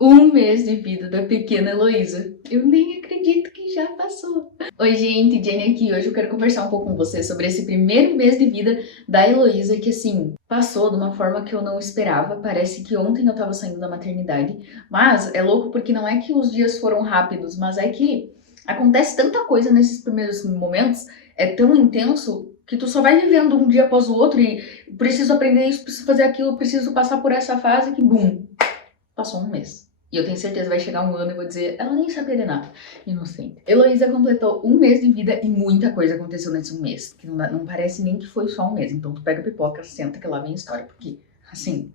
Um mês de vida da pequena Heloísa. Eu nem acredito que já passou. Oi, gente, Jenny aqui. Hoje eu quero conversar um pouco com você sobre esse primeiro mês de vida da Heloísa, que assim, passou de uma forma que eu não esperava. Parece que ontem eu tava saindo da maternidade. Mas é louco porque não é que os dias foram rápidos, mas é que acontece tanta coisa nesses primeiros momentos, é tão intenso que tu só vai vivendo um dia após o outro e preciso aprender isso, preciso fazer aquilo, preciso passar por essa fase que, bum, passou um mês. E eu tenho certeza que vai chegar um ano e vou dizer, ela nem sabia de nada. Inocente. Heloísa completou um mês de vida e muita coisa aconteceu nesse um mês. Que não parece nem que foi só um mês. Então tu pega a pipoca, senta que lá vem a história. Porque, assim,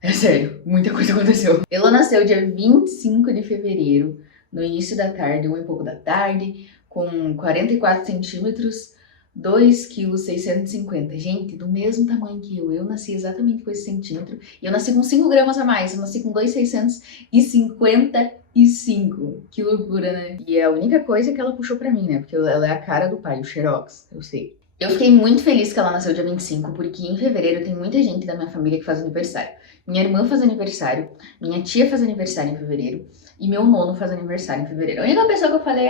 é sério, muita coisa aconteceu. Ela nasceu dia 25 de fevereiro, no início da tarde, 1 e pouco da tarde, com 44 centímetros, 2,650 kg. Gente, do mesmo tamanho que eu. Eu nasci exatamente com esse centímetro. E eu nasci com 5 gramas a mais. Eu nasci com 2,655. Que loucura, né? E é a única coisa que ela puxou pra mim, né? Porque ela é a cara do pai, o Xerox, eu sei. Eu fiquei muito feliz que ela nasceu dia 25, porque em fevereiro tem muita gente da minha família que faz aniversário. Minha irmã faz aniversário, minha tia faz aniversário em fevereiro e meu nono faz aniversário em fevereiro. A única pessoa que eu falei,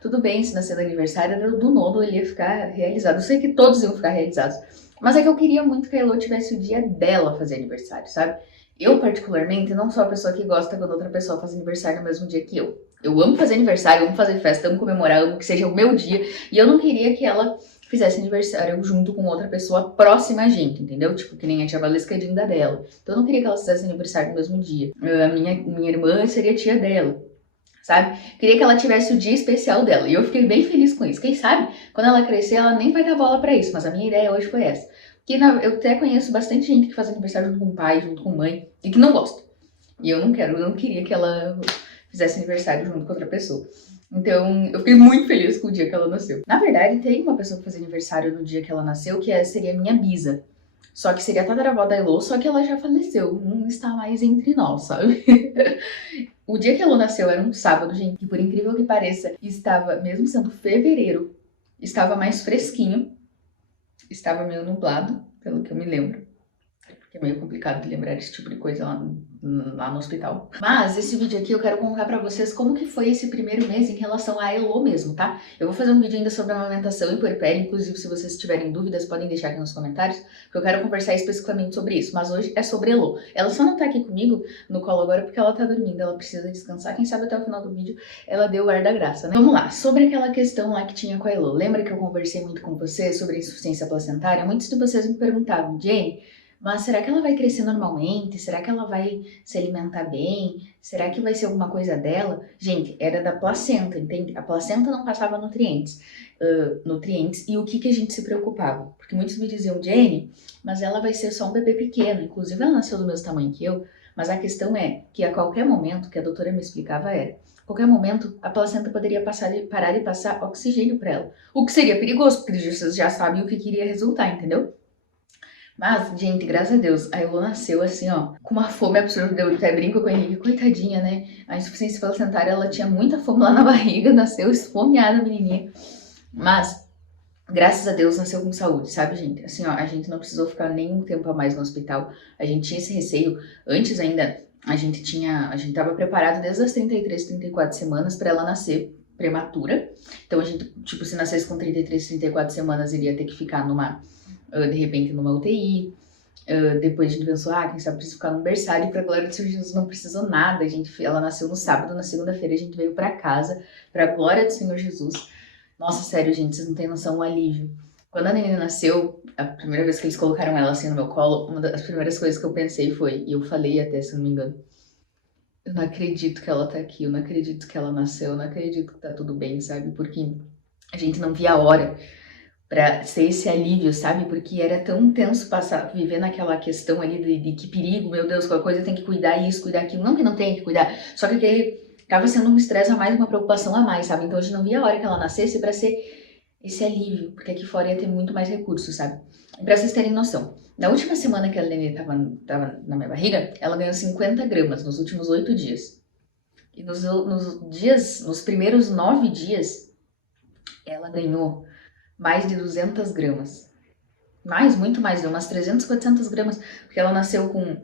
tudo bem se nascer no aniversário era do nono, ele ia ficar realizado. Eu sei que todos iam ficar realizados, mas é que eu queria muito que a Elo tivesse o dia dela fazer aniversário, sabe? Eu, particularmente, não sou a pessoa que gosta quando outra pessoa faz aniversário no mesmo dia que eu. Eu amo fazer aniversário, amo fazer festa, amo comemorar, amo que seja o meu dia. E eu não queria que ela fizesse aniversário junto com outra pessoa próxima a gente, entendeu? Tipo, que nem a tia Valesca é Dinda dela. Então eu não queria que ela fizesse aniversário no mesmo dia. A minha irmã seria tia dela, sabe? Queria que ela tivesse o dia especial dela. E eu fiquei bem feliz com isso. Quem sabe, quando ela crescer, ela nem vai dar bola pra isso. Mas a minha ideia hoje foi essa. Eu até conheço bastante gente que faz aniversário junto com o pai, junto com a mãe, e que não gosta. E eu não queria que ela fizesse aniversário junto com outra pessoa. Então, eu fiquei muito feliz com o dia que ela nasceu. Na verdade, tem uma pessoa que faz aniversário no dia que ela nasceu, seria minha bisa. Só que seria a tataravó da Elo, só que ela já faleceu. Não está mais entre nós, sabe? O dia que a Elo nasceu era um sábado, gente. E por incrível que pareça, estava, mesmo sendo fevereiro, estava mais fresquinho. Estava meio nublado, pelo que eu me lembro. Que é meio complicado de lembrar esse tipo de coisa lá no hospital. Mas esse vídeo aqui eu quero contar pra vocês como que foi esse primeiro mês em relação à Elo mesmo, tá? Eu vou fazer um vídeo ainda sobre amamentação e puerpério, inclusive se vocês tiverem dúvidas podem deixar aqui nos comentários, porque eu quero conversar especificamente sobre isso, mas hoje é sobre Elo. Ela só não tá aqui comigo no colo agora porque ela tá dormindo, ela precisa descansar, quem sabe até o final do vídeo ela deu o ar da graça, né? Vamos lá, sobre aquela questão lá que tinha com a Elo. Lembra que eu conversei muito com você sobre a insuficiência placentária? Muitos de vocês me perguntavam, Jane, mas será que ela vai crescer normalmente? Será que ela vai se alimentar bem? Será que vai ser alguma coisa dela? Gente, era da placenta, entende? A placenta não passava nutrientes. E o que a gente se preocupava? Porque muitos me diziam, Jenny, mas ela vai ser só um bebê pequeno. Inclusive, ela nasceu do mesmo tamanho que eu. Mas a questão é que a qualquer momento, que a doutora me explicava era, a qualquer momento a placenta poderia parar de passar oxigênio para ela. O que seria perigoso, porque vocês já sabem o que iria resultar, entendeu? Mas, gente, graças a Deus, a Elo nasceu assim, ó, com uma fome absurda. Eu até brinco com a Henrique, coitadinha, né? A insuficiência placentária, ela tinha muita fome lá na barriga, nasceu esfomeada, menininha. Mas, graças a Deus, nasceu com saúde, sabe, gente? Assim, ó, a gente não precisou ficar nem um tempo a mais no hospital. A gente tinha esse receio. Antes ainda, a gente tava preparado desde as 33, 34 semanas para ela nascer prematura. Então, a gente, tipo, se nascesse com 33, 34 semanas, iria ter que ficar de repente numa UTI. Depois a gente pensou, quem sabe precisa ficar no berçário, e pra glória do Senhor Jesus não precisou nada. Ela nasceu no sábado, na segunda-feira a gente veio pra casa, pra glória do Senhor Jesus. Nossa, sério, gente, vocês não têm noção o alívio. Quando a neném nasceu, a primeira vez que eles colocaram ela assim no meu colo, uma das primeiras coisas que eu pensei foi, e eu falei até, se não me engano, eu não acredito que ela tá aqui, eu não acredito que ela nasceu, eu não acredito que tá tudo bem, sabe? Porque a gente não via a hora pra ser esse alívio, sabe? Porque era tão intenso viver naquela questão ali de que perigo, meu Deus, qualquer coisa tem que cuidar isso, cuidar aquilo. Não que não tenha que cuidar, só que aquele tava sendo um estresse a mais, uma preocupação a mais, sabe? Então a gente não via a hora que ela nascesse pra ser esse alívio, porque aqui fora ia ter muito mais recursos, sabe? E pra vocês terem noção, na última semana que a Lene tava na minha barriga, ela ganhou 50 gramas nos últimos 8 dias. E nos primeiros 9 dias, ela ganhou mais de 200 gramas. Muito mais, deu umas 300, 400 gramas, porque ela nasceu com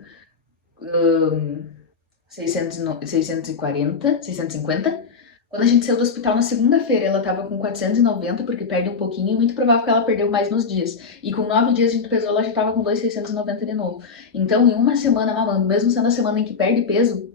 640, 650. Quando a gente saiu do hospital na segunda-feira, ela tava com 490, porque perde um pouquinho, e muito provável que ela perdeu mais nos dias. E com 9 dias a gente pesou, ela já tava com 2,690 de novo. Então, em uma semana mamando, mesmo sendo a semana em que perde peso,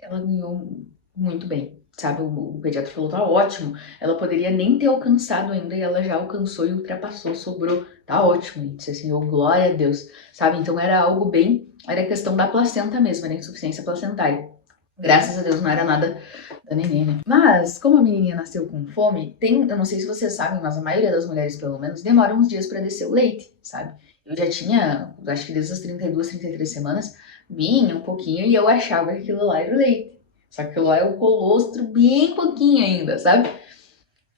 ela ganhou muito bem. Sabe, o pediatra falou, tá ótimo. Ela poderia nem ter alcançado ainda, e ela já alcançou e ultrapassou, sobrou. Tá ótimo. E disse assim, oh, glória a Deus. Sabe, então era algo bem, era questão da placenta mesmo, era insuficiência placentária. Graças a Deus não era nada da neném, né? Mas, como a menininha nasceu com fome, eu não sei se vocês sabem, mas a maioria das mulheres, pelo menos, demora uns dias pra descer o leite, sabe? Eu já tinha, acho que desde as 32, 33 semanas, vinha um pouquinho e eu achava que aquilo lá era o leite. Só que aquilo lá é o colostro bem pouquinho ainda, sabe?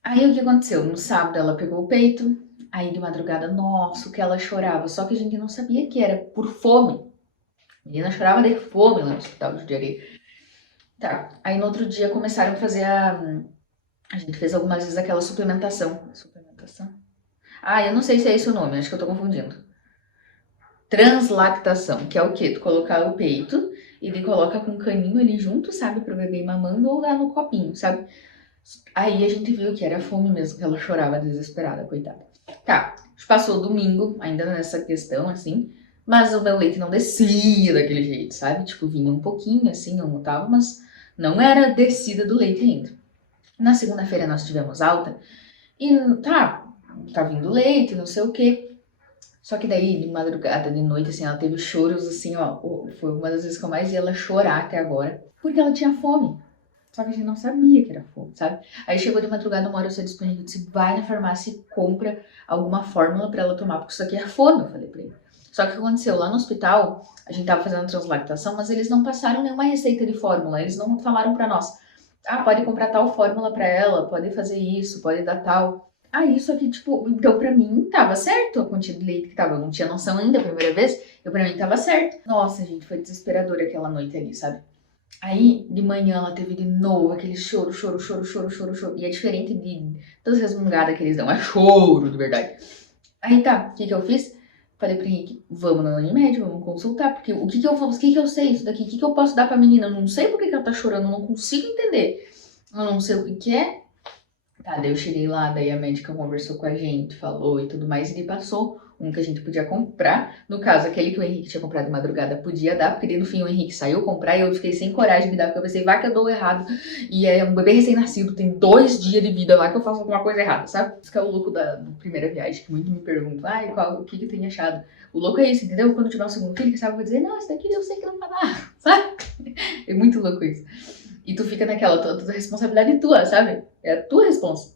Aí o que aconteceu? No sábado ela pegou o peito, aí de madrugada, nossa, o que ela chorava. Só que a gente não sabia que era por fome. A menina chorava de fome lá no hospital de Areia. Tá, aí no outro dia começaram a fazer a gente fez algumas vezes aquela suplementação. Suplementação? Ah, eu não sei se é esse o nome, acho que eu tô confundindo. Translactação, que é o quê? Tu colocar o peito e ele coloca com um caninho ali junto, sabe? Pro bebê ir mamando ou dar no copinho, sabe? Aí a gente viu que era fome mesmo, que ela chorava desesperada, coitada. Tá, passou o domingo, ainda nessa questão, assim, mas o meu leite não descia daquele jeito, sabe? Tipo, vinha um pouquinho, assim, eu notava, mas não era descida do leite ainda. Na segunda-feira nós tivemos alta e tá vindo leite, não sei o quê. Só que daí, de madrugada, de noite, assim, ela teve choros, assim, ó. Foi uma das vezes que eu mais vi ela chorar até agora. Porque ela tinha fome. Só que a gente não sabia que era fome, sabe? Aí chegou de madrugada, uma hora eu só disponível, eu disse, vai na farmácia e compra alguma fórmula pra ela tomar, porque isso aqui é fome, eu falei pra ele. Só que o que aconteceu? Lá no hospital, a gente tava fazendo translactação, mas eles não passaram nenhuma receita de fórmula, eles não falaram pra nós. Ah, pode comprar tal fórmula pra ela, pode fazer isso, pode dar tal. Aí, só que, tipo, então pra mim tava certo a quantidade de leite que tava. Eu não tinha noção ainda, a primeira vez, pra mim tava certo. Nossa, gente, foi desesperador aquela noite ali, sabe? Aí, de manhã, ela teve de novo aquele choro, choro, choro, choro, choro, choro. E é diferente de todas as resmungadas que eles dão, é choro de verdade. Aí tá, o que que eu fiz? Falei pro Henrique, vamos na Unimed, vamos consultar, porque o que que eu faço, o que que eu sei isso daqui, o que que eu posso dar pra menina? Eu não sei por que que ela tá chorando, eu não consigo entender. Eu não sei o que que é. Tá, daí eu cheguei lá, daí a médica conversou com a gente, falou e tudo mais, e ele passou um que a gente podia comprar. No caso, aquele que o Henrique tinha comprado de madrugada podia dar, porque daí no fim o Henrique saiu comprar e eu fiquei sem coragem de dar, porque eu pensei, vai que eu dou errado. E é um bebê recém-nascido, tem 2 dias de vida lá que eu faço alguma coisa errada, sabe? Isso que é o louco da primeira viagem, que muito me perguntam, ai, o que que eu tenho achado? O louco é isso, entendeu? Quando tiver um segundo filho, que sabe, vai dizer, não, esse daqui eu sei que não vai dar, sabe? É muito louco isso. E tu fica naquela, toda a responsabilidade tua, sabe? É a tua responsa.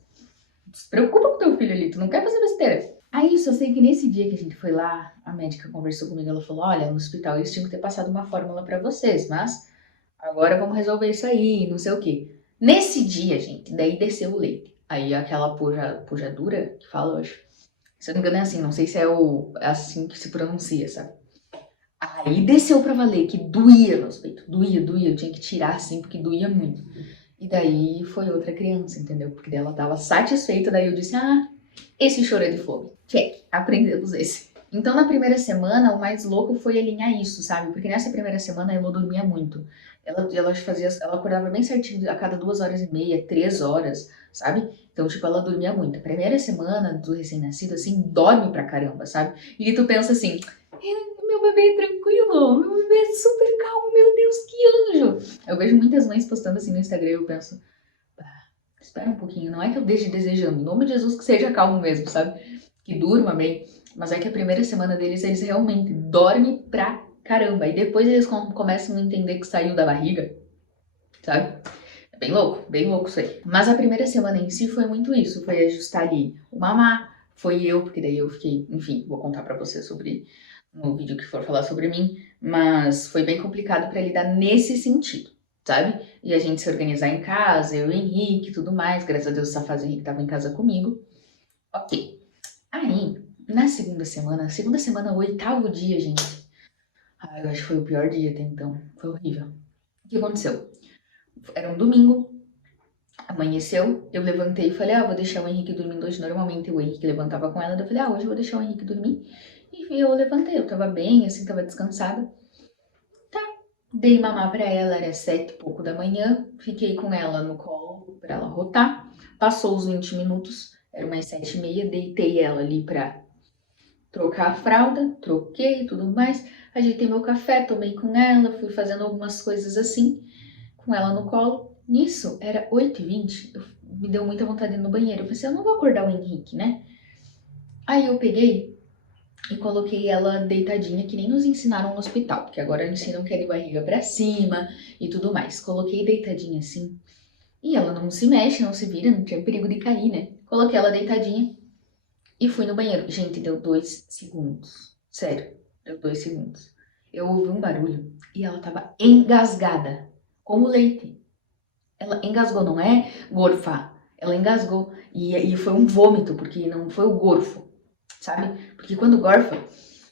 Tu se preocupa com teu filho ali, tu não quer fazer besteira. Aí só sei que nesse dia que a gente foi lá, a médica conversou comigo, ela falou, olha, no hospital eles tinham que ter passado uma fórmula pra vocês, mas agora vamos resolver isso aí, não sei o quê. Nesse dia, gente, daí desceu o leite. Aí aquela pujadura que fala, eu acho. Se eu não me engano é assim, não sei se é assim que se pronuncia, sabe? Aí desceu pra valer, que doía nos peitos, doía, doía, eu tinha que tirar assim, porque doía muito. E daí foi outra criança, entendeu? Porque daí ela tava satisfeita, daí eu disse, esse choro é de fome. Check, aprendemos esse. Então na primeira semana, o mais louco foi alinhar isso, sabe? Porque nessa primeira semana a Elo dormia muito. Ela acordava bem certinho a cada 2 horas e meia, 3 horas, sabe? Então, tipo, ela dormia muito. A primeira semana do recém-nascido, assim, dorme pra caramba, sabe? E tu pensa assim, meu bebê é tranquilo, meu bebê é super calmo, meu Deus, que anjo. Eu vejo muitas mães postando assim no Instagram e eu penso, espera um pouquinho, não é que eu deixe desejando, em nome de Jesus que seja calmo mesmo, sabe? Que durma bem, mas é que a primeira semana deles, eles realmente dormem pra caramba, e depois eles começam a entender que saiu da barriga, sabe? É bem louco isso aí. Mas a primeira semana em si foi muito isso, foi ajustar ali o mamar, foi eu, porque daí eu fiquei, enfim, vou contar pra você sobre no vídeo que for falar sobre mim, mas foi bem complicado pra lidar nesse sentido, sabe? E a gente se organizar em casa, eu e o Henrique e tudo mais, graças a Deus essa fase o Henrique tava em casa comigo. Ok. Aí, na segunda semana, o 8º dia, gente. Eu acho que foi o pior dia até então. Foi horrível. O que aconteceu? Era um domingo, amanheceu, eu levantei e falei, vou deixar o Henrique dormindo hoje. Normalmente o Henrique levantava com ela, eu falei, hoje eu vou deixar o Henrique dormir. E eu levantei, eu tava bem, assim, tava descansada. Tá. Dei mamar pra ela, era 7 e pouco da manhã. Fiquei com ela no colo pra ela rotar. Passou os 20 minutos, era umas 7h30. Deitei ela ali pra trocar a fralda, troquei e tudo mais. Ajeitei meu café, tomei com ela, fui fazendo algumas coisas assim, com ela no colo. Nisso, era 8h20, me deu muita vontade de ir no banheiro. Eu pensei, eu não vou acordar o Henrique, né? Aí eu peguei e coloquei ela deitadinha, que nem nos ensinaram no hospital, porque agora ensinam que é de barriga pra cima e tudo mais. Coloquei deitadinha assim, e ela não se mexe, não se vira, não tinha perigo de cair, né? Coloquei ela deitadinha e fui no banheiro. Gente, deu 2 segundos. Sério, deu 2 segundos. Eu ouvi um barulho e ela tava engasgada, como leite. Ela engasgou, não é gorfar. Ela engasgou. E foi um vômito, porque não foi o gorfo, sabe? Porque quando gorfa,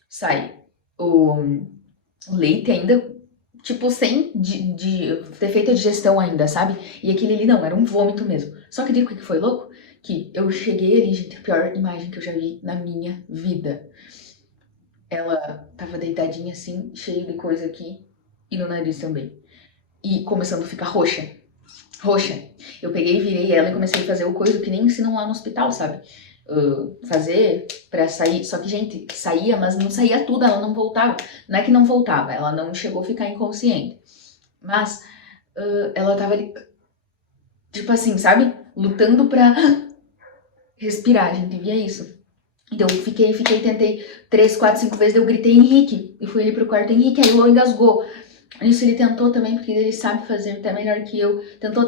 sai o leite ainda, tipo, sem ter feito a digestão ainda, sabe? E aquele ali não, era um vômito mesmo. Só que digo que foi louco? Que eu cheguei ali, gente, a pior imagem que eu já vi na minha vida. Ela tava deitadinha assim, cheia de coisa aqui, e no nariz também. E começando a ficar roxa. Roxa. Eu peguei, virei ela e comecei a fazer o coisa que nem ensinam lá no hospital, sabe? Fazer pra sair. Só que, gente, saía, mas não saía tudo, ela não voltava. Não é que não voltava, ela não chegou a ficar inconsciente. Mas ela tava ali, tipo assim, sabe? Lutando pra respirar, a gente via isso. Então eu fiquei, tentei 3, 4, 5 vezes, eu gritei Henrique. E fui ali pro quarto, Henrique, aí o Lô engasgou. Isso ele tentou também, porque ele sabe fazer até melhor que eu. Tentou.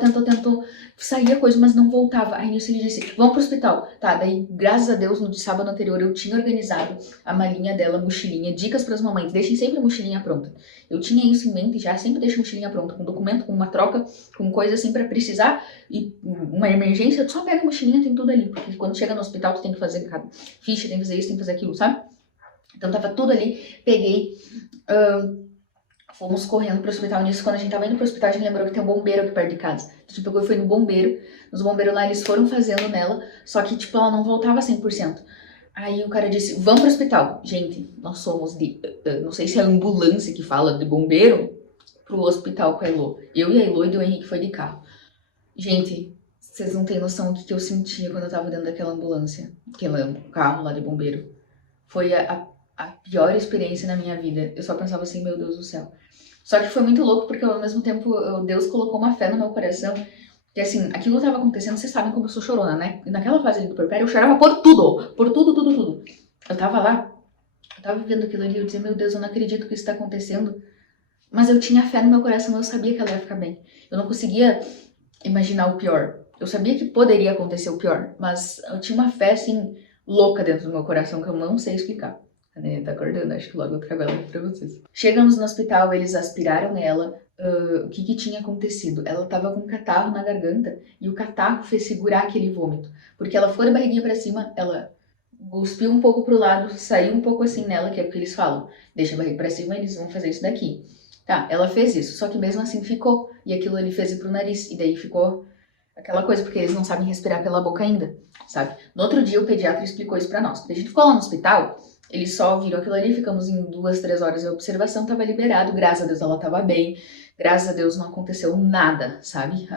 Saía coisa, mas não voltava. Aí nisso ele disse, vamos pro hospital. Tá, daí, graças a Deus, no sábado anterior eu tinha organizado a malinha dela, mochilinha, dicas pras mamães. Deixem sempre a mochilinha pronta. Eu tinha isso em mente já, sempre deixo a mochilinha pronta, com documento, com uma troca, com coisa assim pra precisar. E uma emergência, tu só pega a mochilinha, tem tudo ali. Porque quando chega no hospital, tu tem que fazer ficha, tem que fazer isso, tem que fazer aquilo, sabe? Então tava tudo ali, peguei... Fomos correndo pro hospital. Nisso, quando a gente tava indo pro hospital, a gente lembrou que tem um bombeiro aqui perto de casa. A gente pegou e foi no bombeiro. Os bombeiros lá, eles foram fazendo nela, só que, tipo, ela não voltava 100%. Aí o cara disse, vamos pro hospital. Gente, nós somos de... não sei se é a ambulância que fala de bombeiro, pro hospital com a Elô. Eu e a Elô e o Henrique foi de carro. Gente, vocês não têm noção do que eu sentia quando eu tava dentro daquela ambulância. Aquele carro lá de bombeiro. Foi a pior experiência na minha vida. Eu só pensava assim, meu Deus do céu. Só que foi muito louco porque ao mesmo tempo Deus colocou uma fé no meu coração. Que assim, aquilo tava acontecendo, vocês sabem como eu sou chorona, né? E naquela fase ali do puerpério eu chorava por tudo. Por tudo, tudo, tudo. Eu tava lá, eu tava vivendo aquilo ali, eu dizia, meu Deus, eu não acredito que isso tá acontecendo. Mas eu tinha fé no meu coração, eu sabia que ela ia ficar bem. Eu não conseguia imaginar o pior. Eu sabia que poderia acontecer o pior, mas eu tinha uma fé, assim, louca dentro do meu coração que eu não sei explicar. A Nenê tá acordando, acho que logo eu trago ela aqui pra vocês. Chegamos no hospital, eles aspiraram ela. O que tinha acontecido? Ela tava com um catarro na garganta e o catarro fez segurar aquele vômito. Porque ela foi da barriguinha pra cima, ela cuspiu um pouco pro lado, saiu um pouco assim nela, que é o que eles falam. Deixa a barriga pra cima, eles vão fazer isso daqui. Tá, ela fez isso, só que mesmo assim ficou. E aquilo ali fez ir pro nariz. E daí ficou aquela coisa, porque eles não sabem respirar pela boca ainda, sabe? No outro dia o pediatra explicou isso pra nós. Quando a gente ficou lá no hospital, eles só viram aquilo ali, ficamos em 2, 3 horas de observação, tava liberado, graças a Deus ela tava bem, graças a Deus não aconteceu nada, sabe?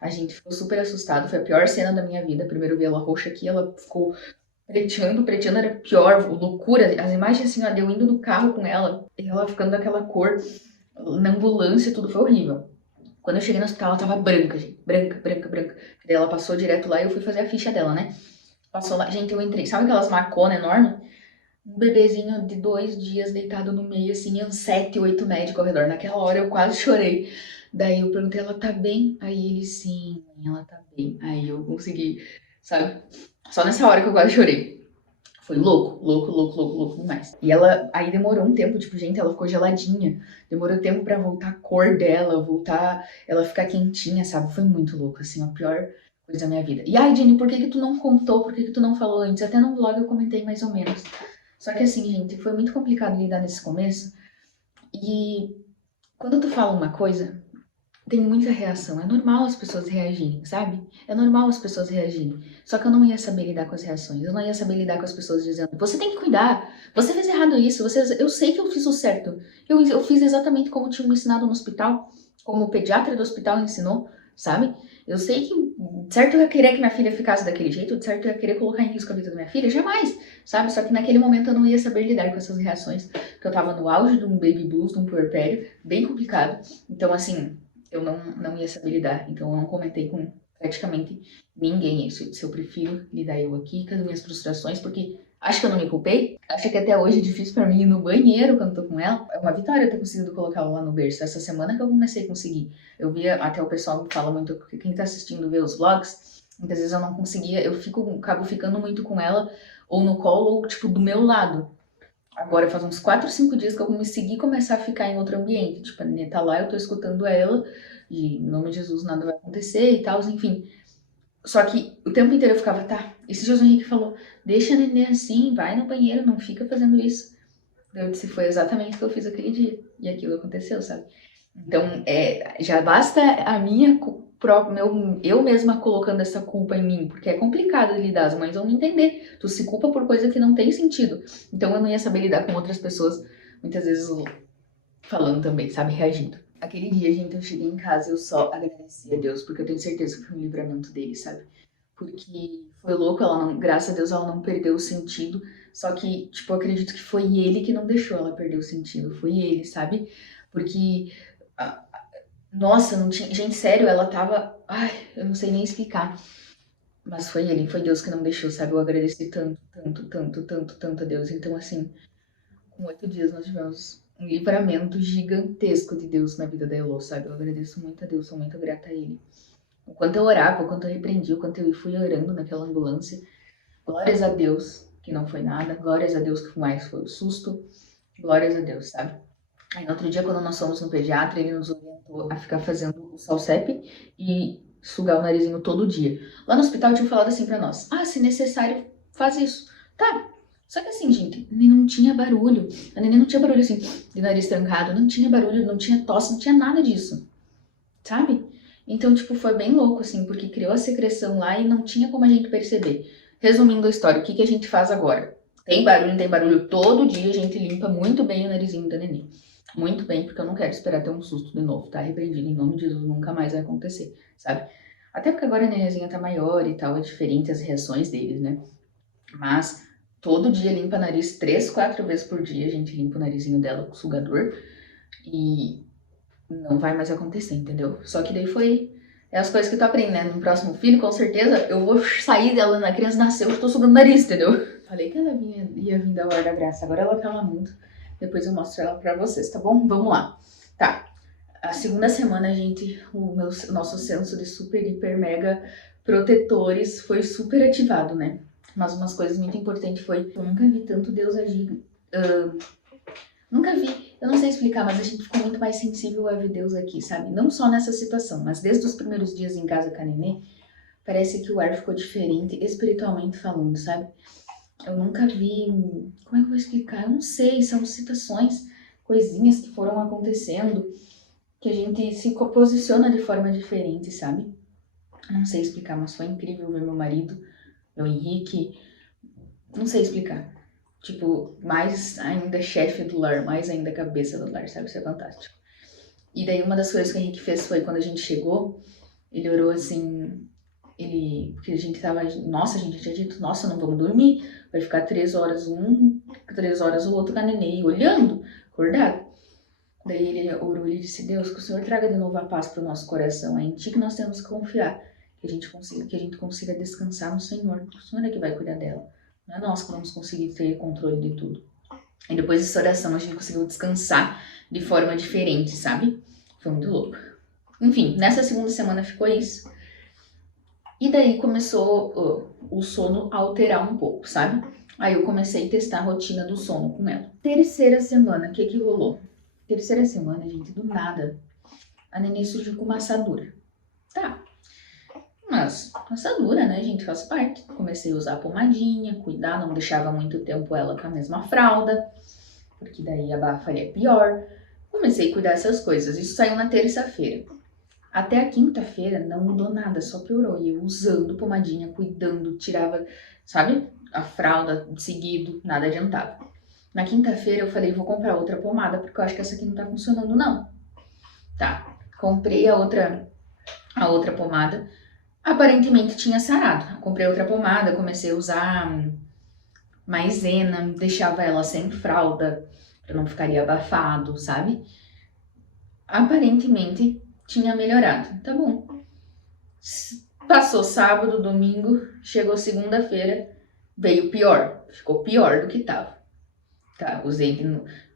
A gente ficou super assustado, foi a pior cena da minha vida. Primeiro eu vi ela roxa aqui, ela ficou preteando era pior, loucura. As imagens assim, ó, deu indo no carro com ela, e ela ficando daquela cor, na ambulância, tudo foi horrível. Quando eu cheguei no hospital, ela tava branca, gente. Branca. Daí ela passou direto lá e eu fui fazer a ficha dela, né? Passou lá. Gente, eu entrei. Sabe aquelas maconas enormes? Um bebezinho de 2 dias deitado no meio, assim, e uns 7, 8 médicos ao redor. Naquela hora eu quase chorei. Daí eu perguntei, ela tá bem? Aí ele, sim, ela tá bem. Aí eu consegui, sabe? Só nessa hora que eu quase chorei. Foi louco demais. E ela, aí demorou um tempo, tipo, gente, ela ficou geladinha. Demorou tempo pra voltar a cor dela, voltar, ela ficar quentinha, sabe? Foi muito louco, assim, a pior coisa da minha vida. E ai, Jenny, por que tu não contou? Por que tu não falou antes? Até no vlog eu comentei mais ou menos. Só que assim, gente, foi muito complicado lidar nesse começo. E quando tu fala uma coisa, tem muita reação. É normal as pessoas reagirem, sabe? É normal as pessoas reagirem. Só que eu não ia saber lidar com as reações. Eu não ia saber lidar com as pessoas dizendo: você tem que cuidar, você fez errado isso, eu sei que eu fiz o certo. Eu fiz exatamente como tinham me ensinado no hospital, como o pediatra do hospital ensinou, sabe? Eu sei que, de certo, eu ia querer que minha filha ficasse daquele jeito, de certo, eu ia querer colocar em risco a vida da minha filha, jamais, sabe? Só que naquele momento eu não ia saber lidar com essas reações, porque eu tava no auge de um baby blues, de um puerpério, bem complicado. Então, assim, eu não ia saber lidar. Então, eu não comentei com praticamente ninguém isso. Se eu prefiro lidar eu aqui com as minhas frustrações, porque acho que eu não me culpei. Acho que até hoje é difícil pra mim ir no banheiro quando tô com ela. É uma vitória ter conseguido colocar ela lá no berço. Essa semana que eu comecei a conseguir. Eu via, até o pessoal fala muito, porque quem tá assistindo vê os vlogs, muitas vezes eu não conseguia, acabo ficando muito com ela, ou no colo, ou tipo, do meu lado. Agora faz uns 4, 5 dias que eu consegui começar a ficar em outro ambiente. Tipo, a Nenê tá lá, eu tô escutando ela, e em nome de Jesus nada vai acontecer e tal, enfim. Só que o tempo inteiro eu ficava, tá, esse José Henrique falou, deixa a Nenê assim, vai no banheiro, não fica fazendo isso. Eu disse, foi exatamente o que eu fiz aquele dia. E aquilo aconteceu, sabe? Então, já basta a minha eu mesma colocando essa culpa em mim, porque é complicado de lidar, as mães vão me entender. Tu se culpa por coisa que não tem sentido. Então eu não ia saber lidar com outras pessoas, muitas vezes falando também, sabe, reagindo. Aquele dia, gente, eu cheguei em casa e eu só agradeci a Deus, porque eu tenho certeza que foi um livramento dele, sabe? Porque foi louco, graças a Deus ela não perdeu o sentido, só que, tipo, eu acredito que foi ele que não deixou ela perder o sentido, foi ele, sabe? Porque nossa, não tinha. Gente, sério, ela tava. Ai, eu não sei nem explicar. Mas foi ele, foi Deus que não deixou, sabe? Eu agradeci tanto, tanto, tanto, tanto, tanto a Deus. Então, assim, com 8 dias nós tivemos um livramento gigantesco de Deus na vida da Elo, sabe? Eu agradeço muito a Deus, sou muito grata a Ele. O quanto eu orava, o quanto eu repreendi, o quanto eu fui orando naquela ambulância. Glórias a Deus que não foi nada. Glórias a Deus que mais foi o susto. Glórias a Deus, sabe? Aí no outro dia, quando nós fomos no pediatra, ele nos orientou a ficar fazendo o Salsep e sugar o narizinho todo dia. Lá no hospital tinham falado assim pra nós: ah, se necessário, faz isso. Tá. Só que assim, gente, a neném não tinha barulho. A neném não tinha barulho assim, de nariz trancado, não tinha barulho, não tinha tosse, não tinha nada disso. Sabe? Então, tipo, foi bem louco, assim, porque criou a secreção lá e não tinha como a gente perceber. Resumindo a história, o que, que a gente faz agora? Tem barulho, todo dia a gente limpa muito bem o narizinho da neném. Muito bem, porque eu não quero esperar ter um susto de novo, tá? Repreendido em nome de Jesus, nunca mais vai acontecer, sabe? Até porque agora a nenenzinha tá maior e tal, é diferente as reações deles, né? Mas todo dia limpa o nariz 3, 4 vezes por dia, a gente limpa o narizinho dela com o sugador e não vai mais acontecer, entendeu? Só que daí foi as coisas que tu aprende, né? No próximo filho, com certeza, eu vou sair dela, na criança nasceu, eu tô sugando o nariz, entendeu? Falei que ela ia vir da hora da graça, agora ela cala muito. Depois eu mostro ela pra vocês, tá bom? Vamos lá. Tá. A segunda semana, gente, o nosso senso de super, hiper, mega protetores foi super ativado, né? Mas umas coisas muito importantes foi, eu nunca vi tanto Deus agir. Nunca vi, eu não sei explicar, mas a gente ficou muito mais sensível a ver Deus aqui, sabe? Não só nessa situação, mas desde os primeiros dias em casa com a Nenê, parece que o ar ficou diferente, espiritualmente falando, sabe? Eu nunca vi. Como é que eu vou explicar? Eu não sei, são situações, coisinhas que foram acontecendo que a gente se posiciona de forma diferente, sabe? Eu não sei explicar, mas foi incrível ver meu marido, meu Henrique. Não sei explicar. Tipo, mais ainda chefe do lar, mais ainda cabeça do lar, sabe? Isso é fantástico. E daí uma das coisas que o Henrique fez foi quando a gente chegou, ele orou assim, porque a gente tava, nossa, a gente tinha dito, nossa, não vamos dormir, vai ficar 3 horas 3 horas o outro com a neném, olhando, acordado. Daí ele orou e disse, Deus, que o Senhor traga de novo a paz para o nosso coração, é em Ti que nós temos que confiar, que a gente consiga descansar no Senhor, o Senhor é que vai cuidar dela, não é nós que vamos conseguir ter controle de tudo. E depois dessa oração a gente conseguiu descansar de forma diferente, sabe? Foi muito louco. Enfim, nessa segunda semana ficou isso. E daí começou o sono a alterar um pouco, sabe? Aí eu comecei a testar a rotina do sono com ela. Terceira semana, o que rolou? Terceira semana, gente, do nada, a neném surgiu com uma assadura. Tá, mas assadura, né, gente, faz parte. Comecei a usar pomadinha, cuidar, não deixava muito tempo ela com a mesma fralda, porque daí a bafa é pior. Comecei a cuidar dessas coisas. Isso saiu na terça-feira. Até a quinta-feira não mudou nada, só piorou. E eu usando pomadinha, cuidando, tirava, sabe, a fralda seguido, nada adiantava. Na quinta-feira eu falei, vou comprar outra pomada, porque eu acho que essa aqui não tá funcionando não. Tá, comprei a outra pomada. Aparentemente tinha sarado. Comprei outra pomada, comecei a usar maisena, deixava ela sem fralda, pra não ficaria abafado, sabe? Aparentemente tinha melhorado. Tá bom. Passou sábado, domingo, chegou segunda-feira, veio pior. Ficou pior do que tava. Tá,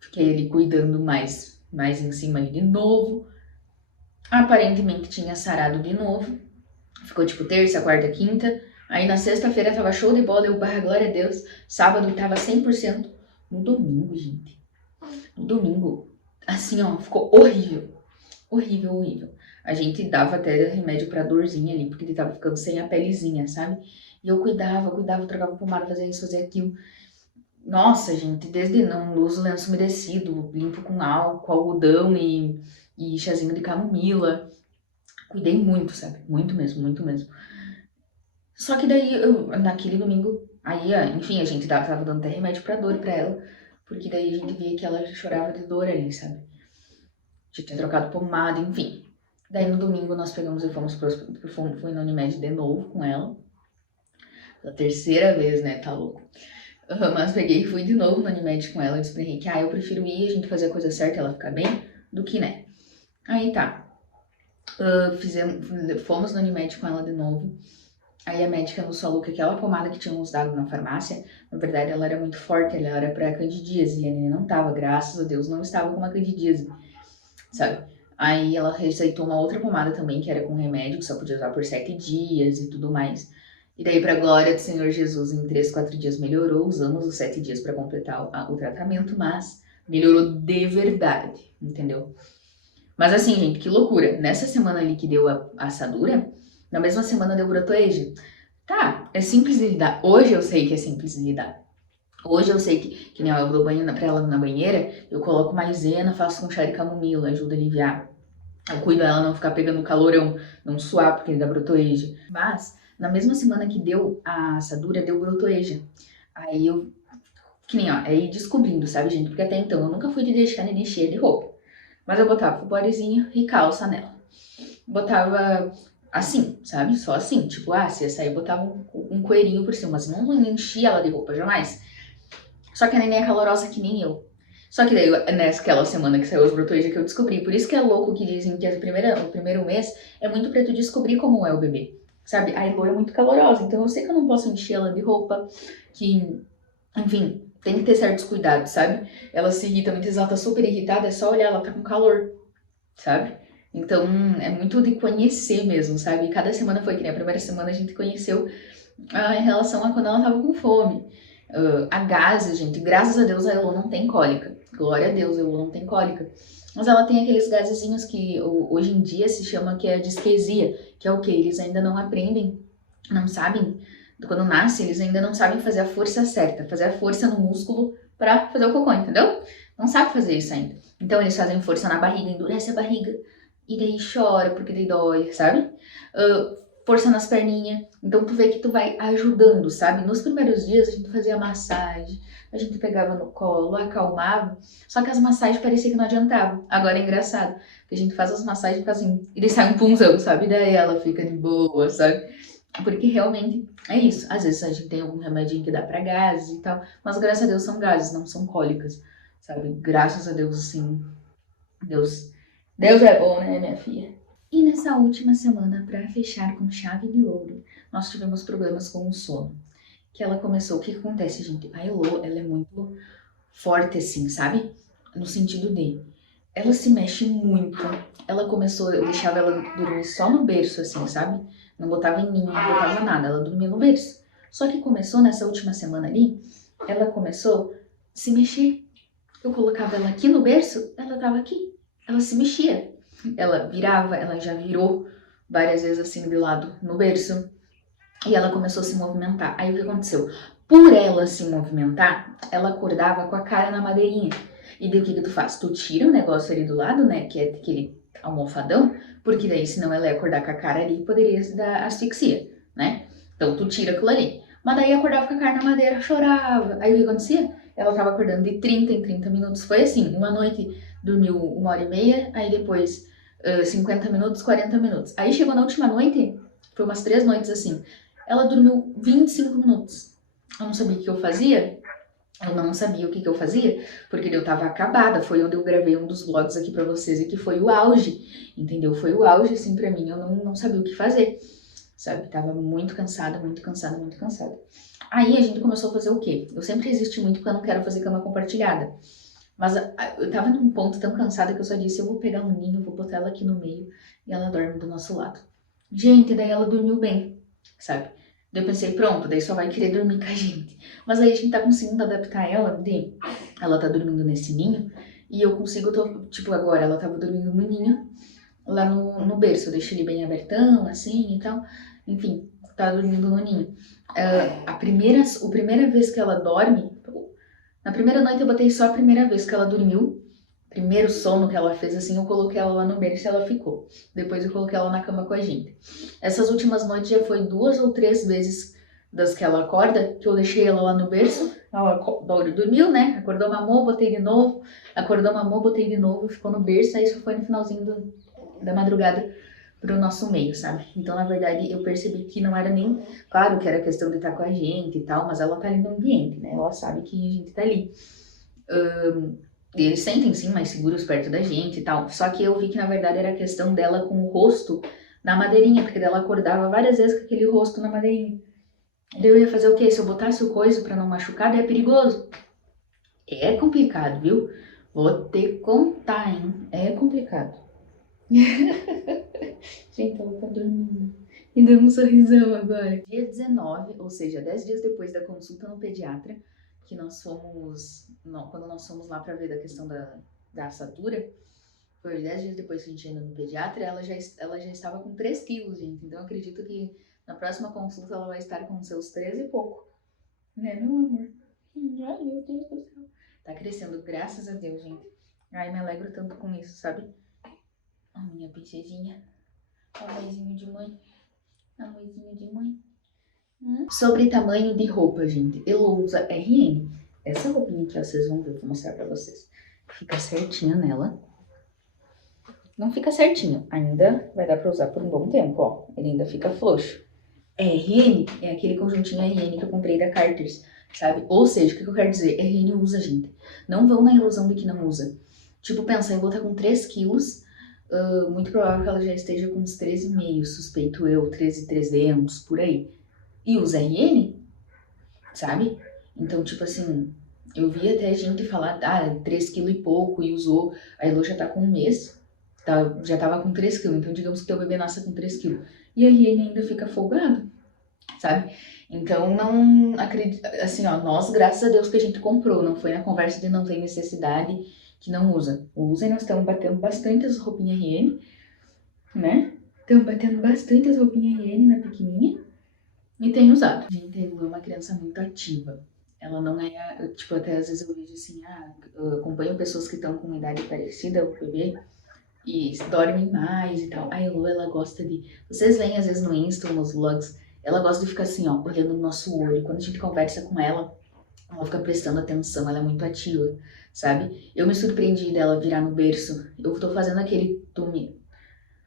fiquei ali cuidando mais em cima ali de novo. Aparentemente tinha sarado de novo. Ficou tipo terça, quarta, quinta. Aí na sexta-feira tava show de bola, eu barra, glória a Deus. Sábado tava 100%. No domingo, gente. No domingo, assim, ó, ficou horrível. Horrível, horrível. A gente dava até remédio pra dorzinha ali, porque ele tava ficando sem a pelezinha, sabe? E eu cuidava, trocava pomada, fazia isso, fazia aquilo. Nossa, gente, desde não uso lenço umedecido, limpo com álcool, algodão e chazinho de camomila. Cuidei muito, sabe? Muito mesmo, muito mesmo. Só que daí, naquele domingo, aí, enfim, a gente tava dando até remédio pra dor pra ela, porque daí a gente via que ela chorava de dor ali, sabe? Já tinha trocado pomada, enfim. Daí no domingo nós pegamos e fui no Unimed de novo com ela. Pela terceira vez, né? Tá louco. Mas peguei e fui de novo no Unimed com ela. Eu disse pra Henrique, eu prefiro ir, a gente fazer a coisa certa, ela ficar bem, do que, né? Aí tá. Fomos no Unimed com ela de novo. Aí a médica nos falou que aquela pomada que tínhamos dado na farmácia, na verdade ela era muito forte, ela era pra candidíase. E a neném não tava, graças a Deus, não estava com uma candidíase, sabe? Aí ela receitou uma outra pomada também, que era com remédio, que só podia usar por 7 dias e tudo mais. E daí, pra glória do Senhor Jesus, em 3, 4 dias melhorou. Usamos os 7 dias pra completar o tratamento, mas melhorou de verdade, entendeu? Mas assim, gente, que loucura. Nessa semana ali que deu a assadura, na mesma semana deu brotoeja. Tá, é simples de lidar. Hoje eu sei que é simples de lidar. Hoje eu sei que nem eu dou banho pra ela na banheira, eu coloco maisena, faço com chá de camomila, ajuda a aliviar. Eu cuido ela não ficar pegando calorão, não suar porque dá brotoeja. Mas, na mesma semana que deu a assadura, deu brotoeja. Aí eu, que nem ó, aí descobrindo, sabe, gente? Porque até então eu nunca fui de deixar neném cheia de roupa. Mas eu botava o bodyzinho e calça nela. Botava assim, sabe? Só assim. Tipo, se ia sair, botava um coelhinho por cima. Mas não enchia ela de roupa, jamais. Só que a neném é calorosa que nem eu. Só que daí, nessa semana que saiu os brotoeja que eu descobri. Por isso que é louco que dizem que o primeiro mês é muito pra tu descobrir como é o bebê. Sabe? A Elo é muito calorosa. Então eu sei que eu não posso encher ela de roupa. Que, enfim, tem que ter certos cuidados, sabe? Ela se irrita muitas vezes, ela tá super irritada, é só olhar, ela tá com calor, sabe? Então, é muito de conhecer mesmo, sabe? E cada semana foi que nem a primeira semana a gente conheceu em relação a quando ela tava com fome. A gases, gente, graças a Deus a Elo não tem cólica. Glória a Deus, a Elo não tem cólica. Mas ela tem aqueles gasezinhos que hoje em dia se chama que é disquesia, que é o que? Eles ainda não aprendem, não sabem. Quando nasce, eles ainda não sabem fazer a força certa, fazer a força no músculo pra fazer o cocô, entendeu? Não sabe fazer isso ainda. Então eles fazem força na barriga, endurece a barriga, e daí chora porque daí dói, sabe? Força nas perninhas. Então tu vê que tu vai ajudando, sabe? Nos primeiros dias a gente fazia massagem, a gente pegava no colo, acalmava, só que as massagens parecia que não adiantavam. Agora é engraçado, que a gente faz as massagens e fica assim, e daí sai um punzão, sabe? E daí ela fica de boa, sabe? Porque realmente é isso. Às vezes a gente tem algum remedinho que dá pra gases e tal, mas graças a Deus são gases, não são cólicas, sabe? Graças a Deus, assim, Deus é bom, né, minha filha? E nessa última semana, pra fechar com chave de ouro, nós tivemos problemas com o sono. Que ela começou, o que acontece, gente? A Elo, ela é muito forte, assim, sabe? No sentido de, ela se mexe muito. Ela começou, eu deixava ela dormir só no berço, assim, sabe? Não botava em mim, não botava nada, ela dormia no berço. Só que começou, nessa última semana ali, ela começou a se mexer. Eu colocava ela aqui no berço, ela tava aqui. Ela se mexia. Ela virava, ela já virou várias vezes assim de lado no berço. E ela começou a se movimentar. Aí o que aconteceu? Por ela se movimentar, ela acordava com a cara na madeirinha. E daí o que tu faz? Tu tira o negócio ali do lado, né, que é aquele almofadão, porque daí senão ela ia acordar com a cara ali e poderia dar asfixia, né? Então tu tira aquilo ali. Mas daí acordava com a cara na madeira, chorava. Aí o que acontecia? Ela tava acordando de 30 em 30 minutos. Foi assim, uma noite dormiu 1h30, aí depois 50 minutos, 40 minutos. Aí chegou na última noite, foi umas 3 noites assim, ela dormiu 25 minutos. Eu não sabia o que eu fazia. Eu não sabia o que eu fazia, porque eu tava acabada. Foi onde eu gravei um dos vlogs aqui pra vocês e que foi o auge, entendeu? Foi o auge, assim, pra mim. Eu não sabia o que fazer, sabe? Tava muito cansada, muito cansada, muito cansada. Aí a gente começou a fazer o quê? Eu sempre resisti muito porque eu não quero fazer cama compartilhada. Mas eu tava num ponto tão cansada que eu só disse, eu vou pegar um ninho, vou botar ela aqui no meio e ela dorme do nosso lado. Gente, daí ela dormiu bem, sabe? Daí eu pensei, pronto, daí só vai querer dormir com a gente. Mas aí a gente tá conseguindo adaptar ela, ela tá dormindo nesse ninho e eu consigo, tipo, agora ela tava dormindo no ninho, lá no berço, eu deixo ele bem abertão, assim e tal. Enfim, tá dormindo no ninho. A primeira vez que ela dorme, na primeira noite eu botei só a primeira vez que ela dormiu. Primeiro sono que ela fez, assim, eu coloquei ela lá no berço e ela ficou. Depois eu coloquei ela na cama com a gente. Essas últimas noites já foi 2 ou 3 vezes das que ela acorda, que eu deixei ela lá no berço. Ela dormiu, né? Acordou, mamou, botei de novo. Acordou, mamou, botei de novo, ficou no berço. Aí só foi no finalzinho da madrugada pro nosso meio, sabe? Então, na verdade, eu percebi que não era nem... Claro que era questão de estar com a gente e tal, mas ela tá ali no ambiente, né? Ela sabe que a gente tá ali. Eles sentem sim mais seguros perto da gente e tal. Só que eu vi que na verdade era questão dela com o rosto na madeirinha, porque dela acordava várias vezes com aquele rosto na madeirinha. Daí eu ia fazer o quê? Se eu botasse o coiso pra não machucar, daí é perigoso. É complicado, viu? Vou te contar, hein? É complicado. Gente, ela tá dormindo. E deu um sorrisão agora. Dia 19, ou seja, 10 dias depois da consulta no pediatra, que nós fomos, não, quando nós fomos lá pra ver da questão da assadura, foi 10 dias depois que a gente ia no pediatra, ela já estava com 3 quilos, gente. Então eu acredito que na próxima consulta ela vai estar com seus 13 e pouco. Né, meu amor? Ai, meu Deus do céu. Tá crescendo, graças a Deus, gente. Ai, me alegro tanto com isso, sabe? A minha princesinha. Amorzinho de mãe. Amorzinho de mãe. Sobre tamanho de roupa, gente. Eu uso RN. Essa roupinha aqui, ó, vocês vão ver, vou mostrar pra vocês. Fica certinho nela. Não fica certinho. Ainda vai dar pra usar por um bom tempo, ó. Ele ainda fica frouxo. RN é aquele conjuntinho RN que eu comprei da Carter's, sabe? Ou seja, o que eu quero dizer? RN usa, gente. Não vão na ilusão de que não usa. Tipo, pensa, eu vou estar com 3 quilos. Muito provável que ela já esteja com uns 13,5, suspeito eu, 13,300, por aí. E usa RN, sabe? Então, tipo assim, eu vi até gente falar, 3 quilos e pouco, e usou. A Elo já tá com 1 mês, já tava com 3 quilos, então digamos que teu bebê nasce com 3 quilos. E a RN ainda fica folgado, sabe? Então, não acredito, assim, ó, nós, graças a Deus que a gente comprou, não foi na conversa de não ter necessidade, que não usa. Usa e nós estamos batendo bastante as roupinhas RN, né? Estamos batendo bastante as roupinhas RN na pequenininha. E tem usado. Gente, a Elu é uma criança muito ativa. Ela não é, tipo, até às vezes eu vejo assim, eu acompanho pessoas que estão com uma idade parecida ao bebê e dormem mais e tal. A Elu, ela gosta de... Vocês veem às vezes no Insta, nos vlogs, ela gosta de ficar assim, ó, olhando no nosso olho. Quando a gente conversa com ela fica prestando atenção, ela é muito ativa, sabe? Eu me surpreendi dela virar no berço. Eu tô fazendo aquele tummy.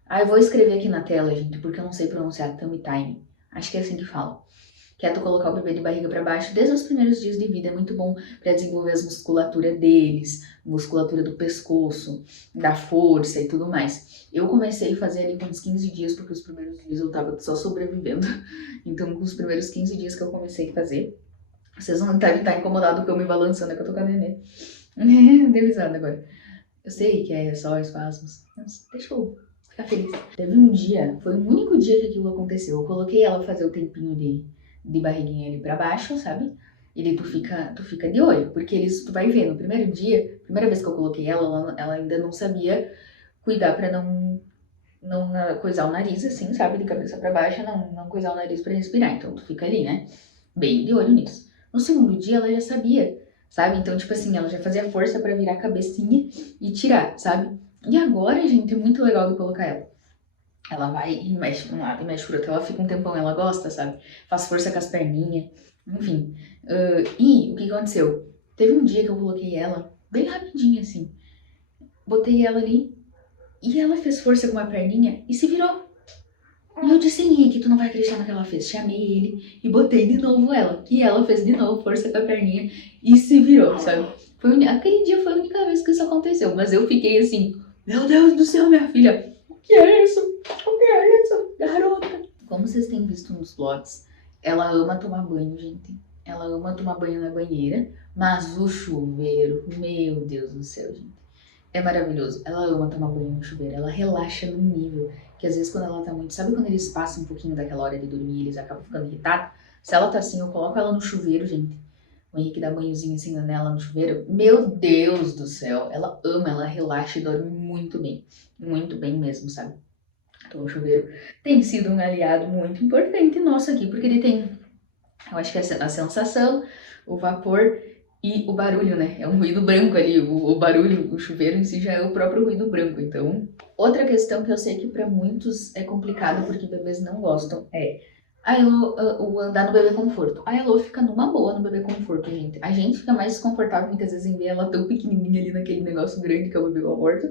Eu vou escrever aqui na tela, gente, porque eu não sei pronunciar tummy time. Acho que é assim que fala. Que é tu colocar o bebê de barriga para baixo desde os primeiros dias de vida. É muito bom para desenvolver as musculaturas deles, musculatura do pescoço, da força e tudo mais. Eu comecei a fazer ali com uns 15 dias, porque os primeiros dias eu tava só sobrevivendo. Então, com os primeiros 15 dias que eu comecei a fazer, vocês não devem estar incomodados com eu me balançando, é que eu tô com a nenê. Deu risada agora. Eu sei que é só espasmos, mas deixa eu ficar feliz. Teve um dia, foi o único dia que aquilo aconteceu. Eu coloquei ela fazer o tempinho de barriguinha ali pra baixo, sabe? E daí tu fica de olho, porque tu vai ver, no primeiro dia, primeira vez que eu coloquei ela ainda não sabia cuidar pra não coisar o nariz, assim, sabe? De cabeça pra baixo, não coisar o nariz pra respirar. Então tu fica ali, né? Bem de olho nisso. No segundo dia ela já sabia, sabe? Então, tipo assim, ela já fazia força pra virar a cabecinha e tirar, sabe? E agora, gente, é muito legal de colocar ela. Ela vai e mexe pra um lado e mexe pro outro. Ela fica um tempão, ela gosta, sabe? Faz força com as perninhas. Enfim. E o que aconteceu? Teve um dia que eu coloquei ela bem rapidinho assim. Botei ela ali e ela fez força com uma perninha e se virou. E eu disse, Henrique, tu não vai acreditar no que ela fez. Chamei ele e botei de novo ela. E ela fez de novo força com a perninha e se virou, sabe? Aquele dia foi a única vez que isso aconteceu. Mas eu fiquei assim, meu Deus do céu, minha filha. O que é isso? O que é isso, garota? Como vocês têm visto nos vlogs, ela ama tomar banho, gente. Ela ama tomar banho na banheira. Mas o chuveiro, meu Deus do céu, gente. É maravilhoso. Ela ama tomar banho no chuveiro. Ela relaxa num nível que às vezes quando ela tá muito... Sabe quando eles passam um pouquinho daquela hora de dormir e eles acabam ficando irritados? Se ela tá assim, eu coloco ela no chuveiro, gente. O Henrique dá banhozinho assim nela no chuveiro. Meu Deus do céu. Ela ama, ela relaxa e dorme muito bem. Muito bem mesmo, sabe? Então o chuveiro tem sido um aliado muito importante nosso aqui, porque ele tem... Eu acho que é a sensação, o vapor e o barulho, né? É um ruído branco ali, o barulho, o chuveiro em si já é o próprio ruído branco. Então, outra questão que eu sei que para muitos é complicado porque bebês não gostam é o andar no bebê conforto. A Elo fica numa boa no bebê conforto, gente. A gente fica mais desconfortável muitas vezes em ver ela tão pequenininha ali naquele negócio grande que é o bebê conforto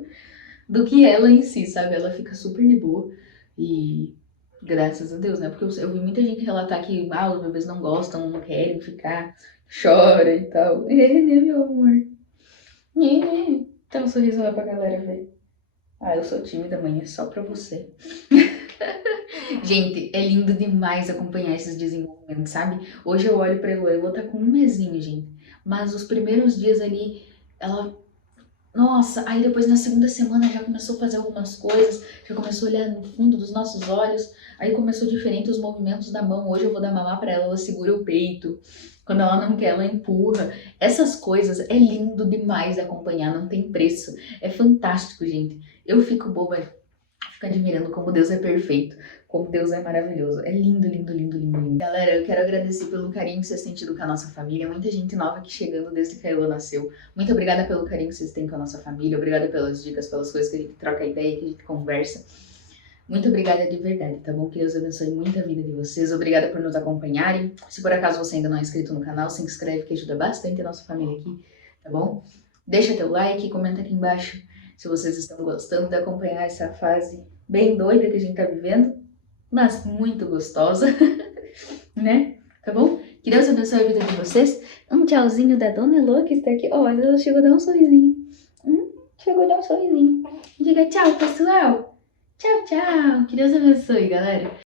do que ela em si, sabe? Ela fica super de boa e graças a Deus, né? Porque eu vi muita gente relatar que os bebês não gostam, não querem ficar, chora e tal. Né, meu amor? Dá um sorriso lá pra galera ver. Eu sou tímida, mãe, é só pra você. Gente, é lindo demais acompanhar esses desenvolvimentos, sabe? Hoje eu olho pra Elo tá com um mesinho, gente. Mas os primeiros dias ali, ela nossa, aí depois na segunda semana já começou a fazer algumas coisas, já começou a olhar no fundo dos nossos olhos, aí começou diferente os movimentos da mão. Hoje eu vou dar mamar pra ela, ela segura o peito, quando ela não quer, ela empurra. Essas coisas é lindo demais de acompanhar, não tem preço. É fantástico, gente. Eu fico boba, fico admirando como Deus é perfeito, como Deus é maravilhoso. É lindo, lindo, lindo, lindo, lindo. Galera, eu quero agradecer pelo carinho que vocês têm tido com a nossa família. Muita gente nova aqui chegando desde que a Ela nasceu. Muito obrigada pelo carinho que vocês têm com a nossa família. Obrigada pelas dicas, pelas coisas que a gente troca ideia, que a gente conversa. Muito obrigada de verdade, tá bom? Que Deus abençoe muito a vida de vocês. Obrigada por nos acompanharem. Se por acaso você ainda não é inscrito no canal, se inscreve que ajuda bastante a nossa família aqui, tá bom? Deixa teu like, comenta aqui embaixo se vocês estão gostando de acompanhar essa fase bem doida que a gente tá vivendo, mas muito gostosa, né? Tá bom? Que Deus abençoe a vida de vocês. Um tchauzinho da Dona Elô que está aqui. Olha, ela chegou a dar um sorrisinho. Chegou a dar um sorrisinho. Diga tchau, pessoal. Tchau, tchau. Que Deus abençoe, galera.